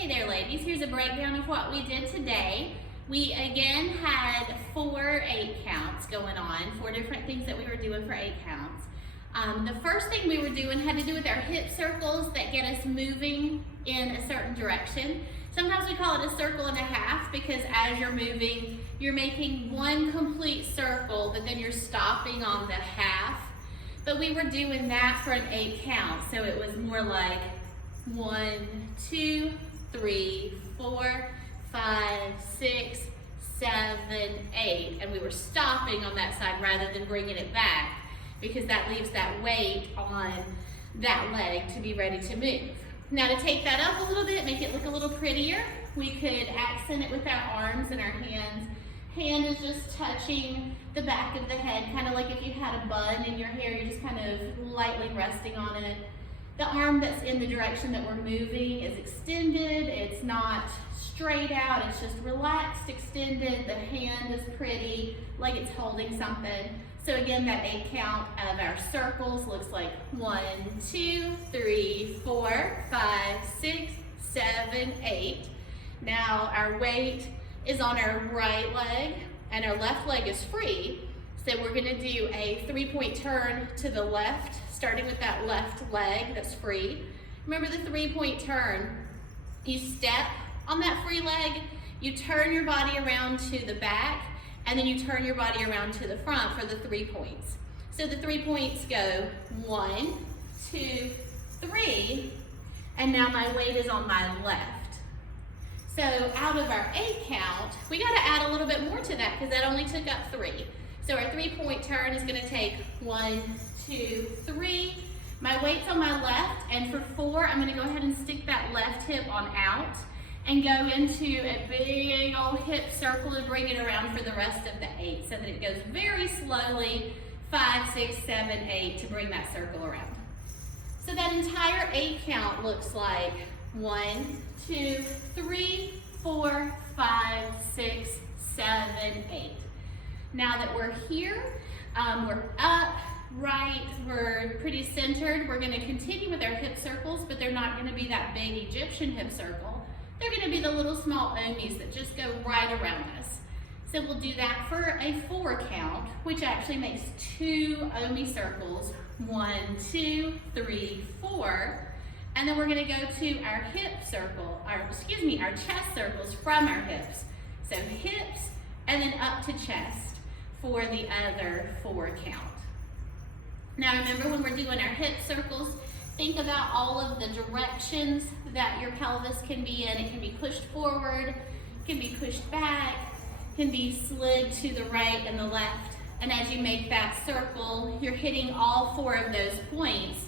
Hey there ladies, here's a breakdown of what we did today. We again had 4 8 counts going on, 4 different things that we were doing for 8 counts. The first thing we were doing had to do with our hip circles that get us moving in a certain direction. Sometimes we call it a circle and a half because as you're moving, you're making one complete circle, but then you're stopping on the half. But we were doing that for an 8 count, so it was more like 1, 2, 3, 4, 5, 6, 7, 8, and we were stopping on that side rather than bringing it back because that leaves that weight on that leg to be ready to move. Now to take that up a little bit, make it look a little prettier, we could accent it with our arms and our hands. Hand is just touching the back of the head, kind of like if you had a bun in your hair, you're just kind of lightly resting on it. The arm that's in the direction that we're moving is extended, it's not straight out, it's just relaxed, extended. The hand is pretty, like it's holding something. So again, that 8 count of our circles looks like 1, 2, 3, 4, 5, 6, 7, 8. Now our weight is on our right leg and our left leg is free. So we're gonna do a 3-point turn to the left, starting with that left leg that's free. Remember the 3-point turn. You step on that free leg, you turn your body around to the back, and then you turn your body around to the front for the 3 points. So the 3 points go 1, 2, 3, and now my weight is on my left. So out of our 8 count, we gotta add a little bit more to that because that only took up 3. So our 3-point turn is gonna take 1, 2, 3. My weight's on my left, and for 4, I'm gonna go ahead and stick that left hip on out and go into a big old hip circle and bring it around for the rest of the 8 so that it goes very slowly, 5, 6, 7, 8 to bring that circle around. So that entire 8 count looks like 1, 2, 3, 4, 5, 6, 7, 8. Now that we're here, we're up, right, we're pretty centered. We're gonna continue with our hip circles, but they're not gonna be that big Egyptian hip circle. They're gonna be the little small omis that just go right around us. So we'll do that for a 4 count, which actually makes 2 omi circles. 1, 2, 3, 4. And then we're gonna go to our hip circle, our chest circles from our hips. So hips and then up to chest for the other 4 count. Now remember when we're doing our hip circles, think about all of the directions that your pelvis can be in. It can be pushed forward, can be pushed back, can be slid to the right and the left. And as you make that circle, you're hitting all 4 of those points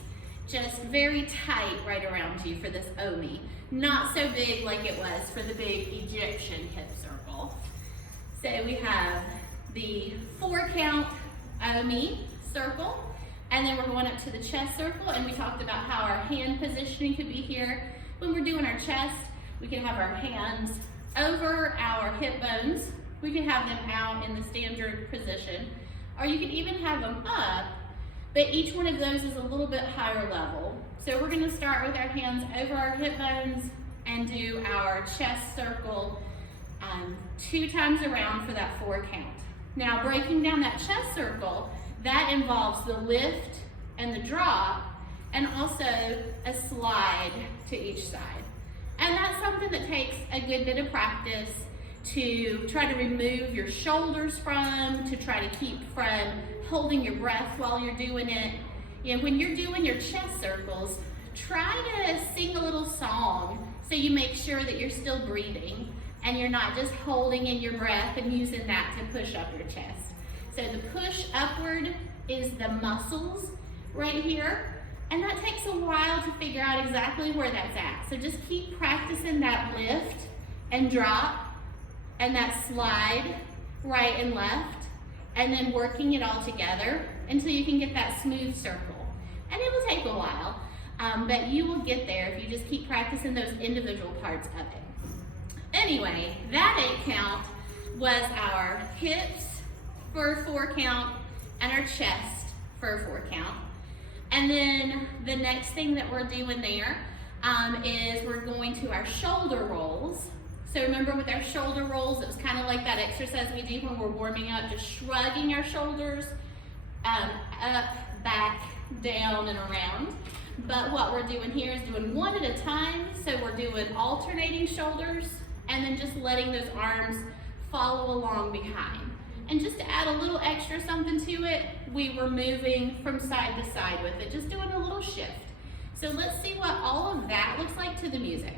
just very tight right around you for this omi. Not so big like it was for the big Egyptian hip circle. So we have the 4 count omi circle, and then we're going up to the chest circle, and we talked about how our hand positioning could be here. When we're doing our chest, we can have our hands over our hip bones. We can have them out in the standard position, or you can even have them up, but each one of those is a little bit higher level. So we're gonna start with our hands over our hip bones and do our chest circle 2 times around for that 4 count. Now breaking down that chest circle, that involves the lift and the drop and also a slide to each side. And that's something that takes a good bit of practice to try to remove your shoulders from, to try to keep from holding your breath while you're doing it. You know, when you're doing your chest circles, try to sing a little song so you make sure that you're still breathing and you're not just holding in your breath and using that to push up your chest. So the push upward is the muscles right here, and that takes a while to figure out exactly where that's at. So just keep practicing that lift and drop and that slide right and left, and then working it all together until you can get that smooth circle. And it will take a while, but you will get there if you just keep practicing those individual parts of it. Anyway, that 8 count was our hips for a 4 count and our chest for a 4 count. And then the next thing that we're doing there is we're going to our shoulder rolls. So remember with our shoulder rolls, it was kind of like that exercise we do when we're warming up, just shrugging our shoulders up, back, down, and around. But what we're doing here is doing one at a time. So we're doing alternating shoulders and then just letting those arms follow along behind. And just to add a little extra something to it, we were moving from side to side with it, just doing a little shift. So let's see what all of that looks like to the music.